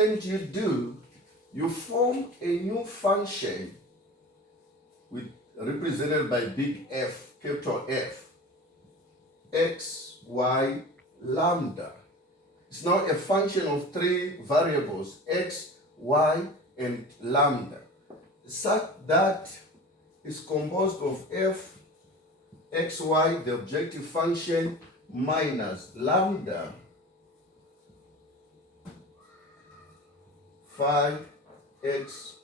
then you do, you form a new function represented by big F, capital F, x, y, lambda. It's now a function of three variables, x, y, and lambda, such that is composed of f, x, y, the objective function, minus lambda, phi, x,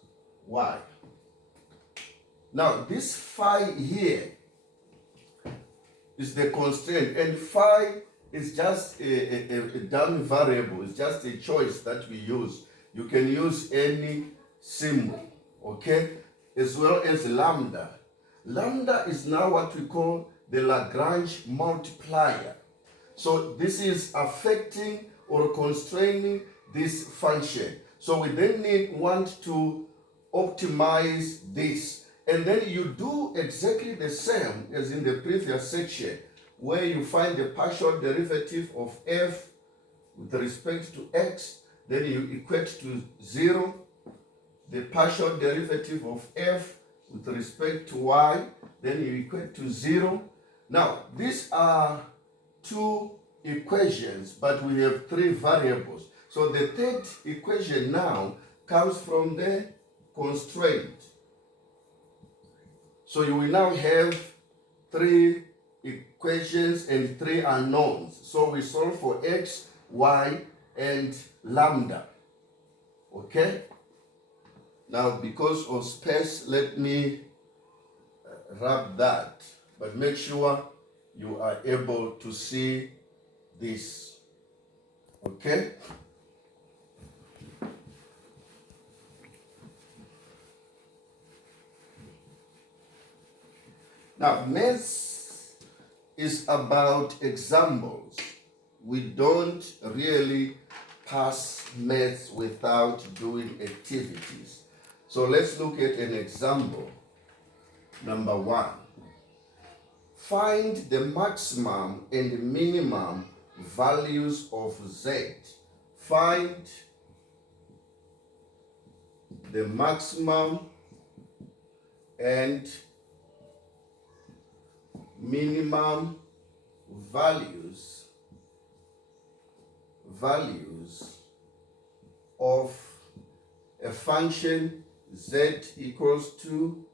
y. Now, this phi here is the constraint, and phi is just a dummy variable. It's just a choice that we use. You can use any symbol, okay? As well as lambda. Lambda is now what we call the Lagrange multiplier. So this is affecting or constraining this function. So we then want to optimize this. And then you do exactly the same as in the previous section, where you find the partial derivative of f with respect to x, then you equate to 0, the partial derivative of f with respect to y, then you equate to 0. Now, these are two equations, but we have three variables. So the third equation now comes from the constraint. So you will now have three equations and three unknowns. So we solve for x, y, and lambda. Okay? Now, because of space, let me wrap that. But make sure you are able to see this. Okay? Now, maths is about examples. We don't really pass maths without doing activities. So let's look at an example. Number 1. Find the maximum and minimum values of z. Find the maximum and minimum values of a function z equals to